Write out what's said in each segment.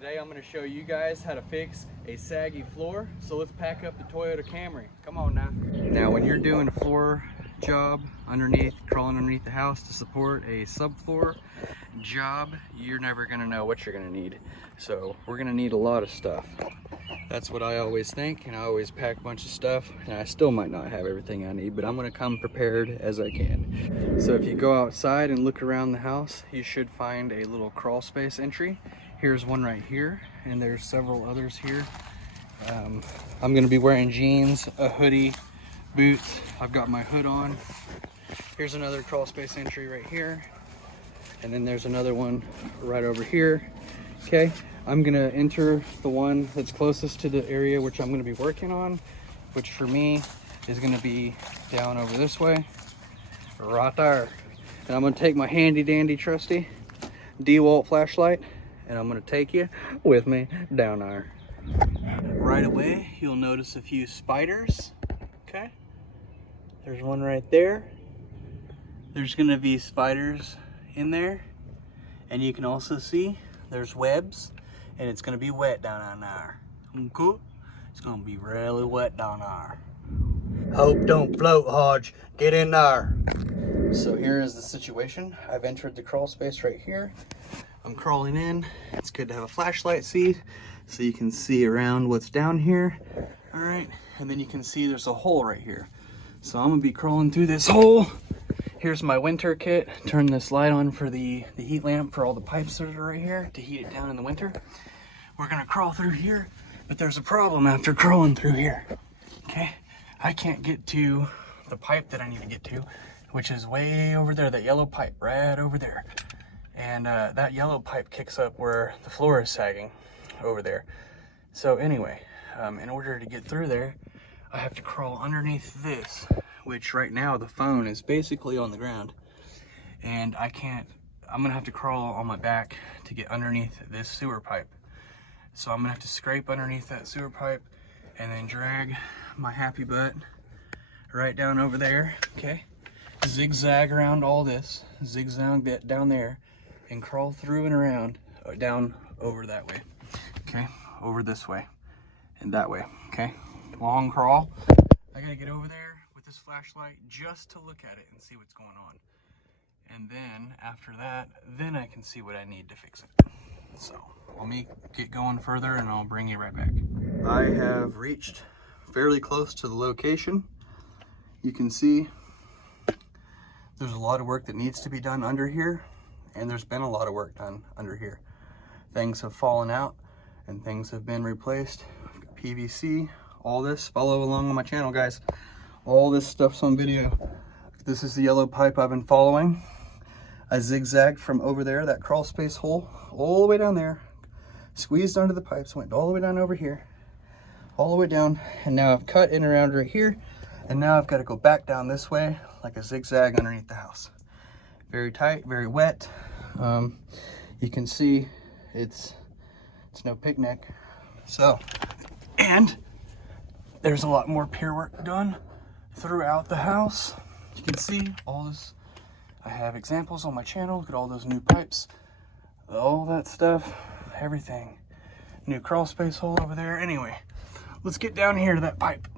Today I'm going to show you guys how to fix a saggy floor. So let's pack up the Toyota Camry. Come on now. Now when you're doing a floor job underneath, crawling underneath the house to support a subfloor job, you're never going to know what you're going to need. So we're going to need a lot of stuff. That's what I always think, and I always pack a bunch of stuff, and I still might not have everything I need, but I'm going to come prepared as I can. So if you go outside and look around the house, you should find a little crawl space entry. Here's one right here, and there's several others here. I'm going to be wearing jeans, a hoodie, boots. I've got my hood on. Here's another crawl space entry right here, and then there's another one right over here. Okay, I'm going to enter the one that's closest to the area which I'm going to be working on, which for me is going to be down over this way, right there. And I'm going to take my handy dandy trusty DeWalt flashlight, and I'm going to take you with me down there. Right away, you'll notice a few spiders. Okay, there's one right there. There's going to be spiders in there, and you can also see there's webs, and it's going to be wet down there. Cool. It's going to be really wet down there. Hope don't float, Hodge. Get in there. So here is the situation. I've entered the crawl space right here. I'm crawling in. It's good to have a flashlight so you can see around what's down here. All right, and then you can see there's a hole right here. So I'm gonna be crawling through this hole. Here's my winter kit. Turn this light on for the heat lamp for all the pipes that are right here to heat it down in the winter. We're gonna crawl through here, but there's a problem after crawling through here. Okay, I can't get to the pipe that I need to get to, which is way over there, that yellow pipe right over there. And that yellow pipe kicks up where the floor is sagging over there. So anyway, in order to get through there, I have to crawl underneath this, which right now the phone is basically on the ground. And I'm gonna have to crawl on my back to get underneath this sewer pipe. So I'm gonna have to scrape underneath that sewer pipe and then drag my happy butt right down over there, okay? Zigzag around all this, zigzag that down there, and crawl through and around, down over that way, okay? Over this way and that way, okay? Long crawl. I gotta get over there with this flashlight just to look at it and see what's going on. And then after that, then I can see what I need to fix it. So let me get going further and I'll bring you right back. I have reached fairly close to the location. You can see there's a lot of work that needs to be done under here, and there's been a lot of work done under here. Things have fallen out and things have been replaced. I've got PVC, all this. Follow along on my channel, guys. All this stuff's on video. This is the yellow pipe I've been following. I zigzagged from over there, that crawl space hole, all the way down there, squeezed under the pipes, went all the way down over here, all the way down, and now I've cut in around right here, and now I've got to go back down this way like a zigzag underneath the house. Very tight, very wet. You can see it's no picnic. So, and there's a lot more pier work done throughout the house. You can see all this. I have examples on my channel. Look at all those new pipes, all that stuff, everything. New crawl space hole over there. Anyway, let's get down here to that pipe.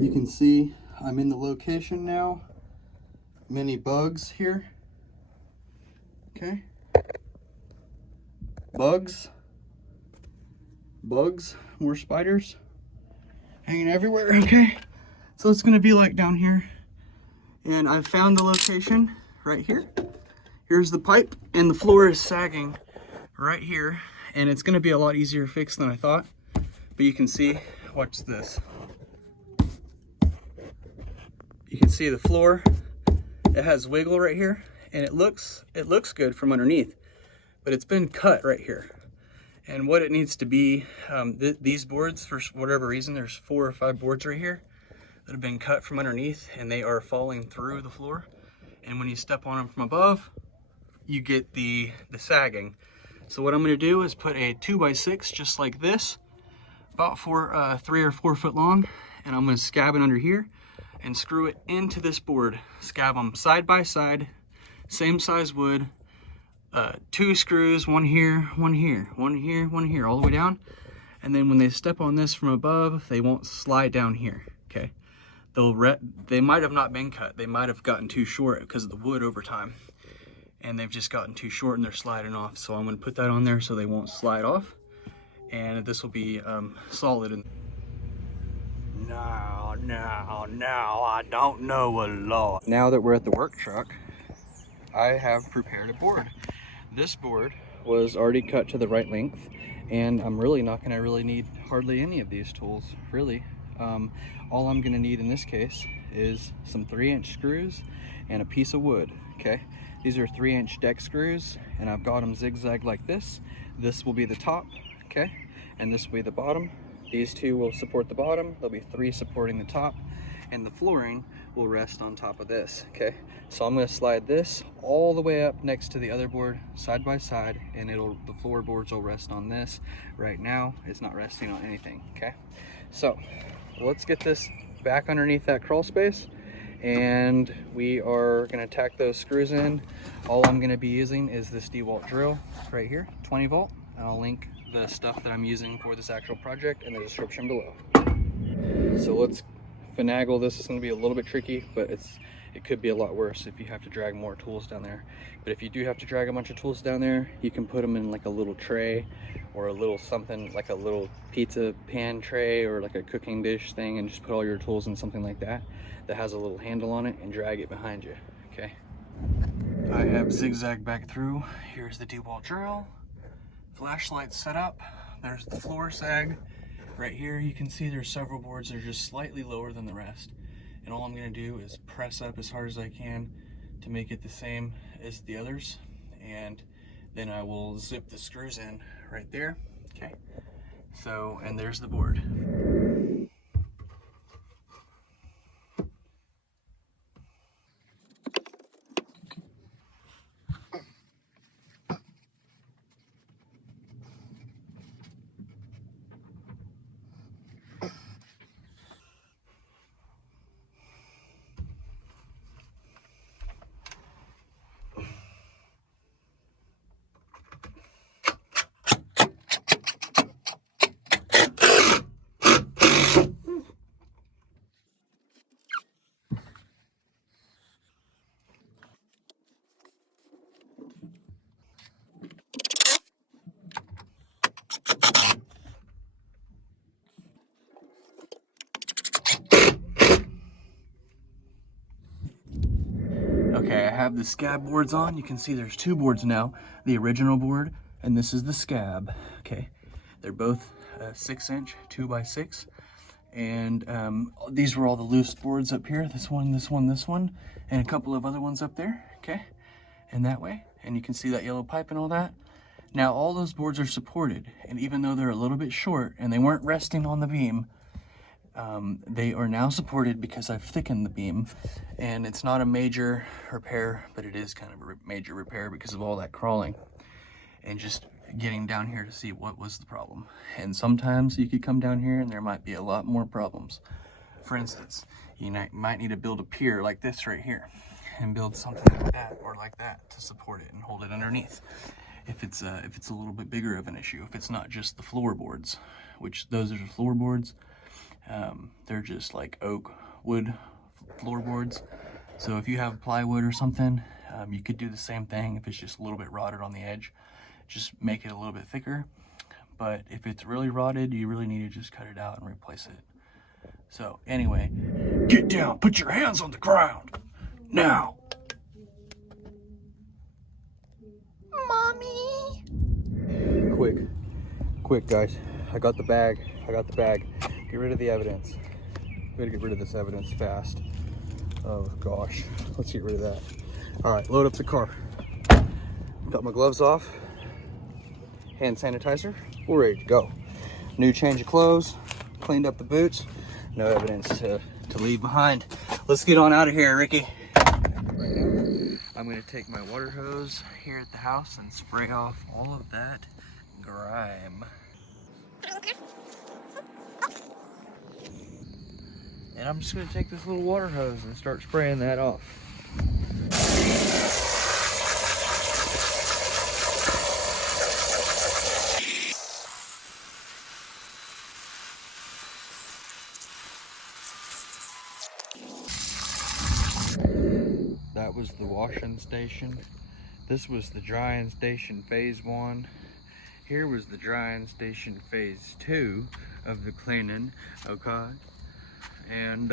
You can see I'm in the location now. Many bugs here. Okay. Bugs, more spiders hanging everywhere. Okay. So it's gonna be like down here. And I found the location right here. Here's the pipe, and the floor is sagging right here. And it's gonna be a lot easier to fix than I thought. But you can see, watch this. You can see the floor, it has wiggle right here, and it looks good from underneath, but it's been cut right here. And what it needs to be, these boards, for whatever reason, there's 4 or 5 boards right here that have been cut from underneath, and they are falling through the floor. And when you step on them from above, you get the sagging. So what I'm gonna do is put a 2x6 just like this, about 3 or 4 foot long, and I'm gonna scab it under here and screw it into this board. Scab them side by side, same size wood, 2 screws, one here, one here, one here, one here, all the way down. And then when they step on this from above, they won't slide down here, okay? They might have not been cut. They might have gotten too short because of the wood over time. And they've just gotten too short and they're sliding off. So I'm gonna put that on there so they won't slide off. And this will be solid. Now, I don't know a lot. Now that we're at the work truck, I have prepared a board. This board was already cut to the right length, and I'm really not gonna need hardly any of these tools, really. All I'm gonna need in this case is some 3-inch screws and a piece of wood, okay? These are 3-inch deck screws, and I've got them zigzag like this. This will be the top, okay? And this will be the bottom. These 2 will support the bottom. There'll be 3 supporting the top, and the flooring will rest on top of this, okay? So I'm gonna slide this all the way up next to the other board, side by side, and the floorboards will rest on this. Right now, it's not resting on anything, okay? So let's get this back underneath that crawl space, and we are gonna tack those screws in. All I'm gonna be using is this DeWalt drill right here, 20 volt, and I'll link the stuff that I'm using for this actual project in the description below. So let's finagle this. It's gonna be a little bit tricky, but it could be a lot worse if you have to drag more tools down there. But if you do have to drag a bunch of tools down there, you can put them in like a little tray or a little something like a little pizza pan tray or like a cooking dish thing, and just put all your tools in something like that has a little handle on it and drag it behind you, okay? I have zigzagged back through. Here's the DeWalt drill. Flashlight set up. There's the floor sag. Right here you can see there's several boards that are just slightly lower than the rest. And all I'm gonna do is press up as hard as I can to make it the same as the others. And then I will zip the screws in right there, okay? So, and there's the board. Okay, I have the scab boards on. You can see there's 2 boards now. The original board, and this is the scab, okay? They're both 6-inch, 2x6. And these were all the loose boards up here. This one, this one, this one, and a couple of other ones up there, okay? And that way, and you can see that yellow pipe and all that. Now all those boards are supported, and even though they're a little bit short and they weren't resting on the beam, they are now supported because I've thickened the beam. And it's not a major repair, but it is kind of a major repair because of all that crawling and just getting down here to see what was the problem. And sometimes you could come down here and there might be a lot more problems. For instance, you might need to build a pier like this right here and build something like that or like that to support it and hold it underneath. If it's a little bit bigger of an issue, if it's not just the floorboards, which those are the floorboards, they're just like oak wood floorboards. So if you have plywood or something, you could do the same thing. If it's just a little bit rotted on the edge, just make it a little bit thicker. But if it's really rotted, you really need to just cut it out and replace it. So anyway, get down, put your hands on the ground now. Mommy. Quick guys, I got the bag. Get rid of the evidence. We gotta get rid of this evidence fast. Oh gosh, let's get rid of that. All right, load up the car. Got my gloves off, hand sanitizer, we're ready to go. New change of clothes, cleaned up the boots, no evidence to leave behind. Let's get on out of here, Ricky. I'm gonna take my water hose here at the house and spray off all of that grime. And I'm just gonna take this little water hose and start spraying that off. was the washing station. This was the drying station phase 1. Here was the drying station phase 2 of the cleaning, okay? And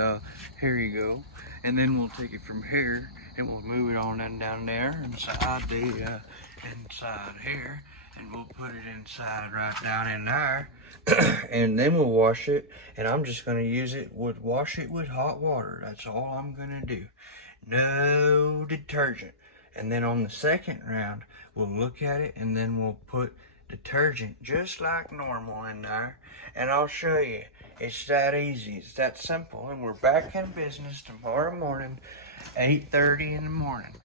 here you go. And then we'll take it from here and we'll move it on down there inside the inside here, and we'll put it inside right down in there. And then we'll wash it, and I'm just gonna wash it with hot water. That's all I'm gonna do. No detergent. And then on the second round, we'll look at it, and then we'll put detergent just like normal in there, and I'll show you. It's that easy, it's that simple, and we're back in business tomorrow morning, 8:30 in the morning.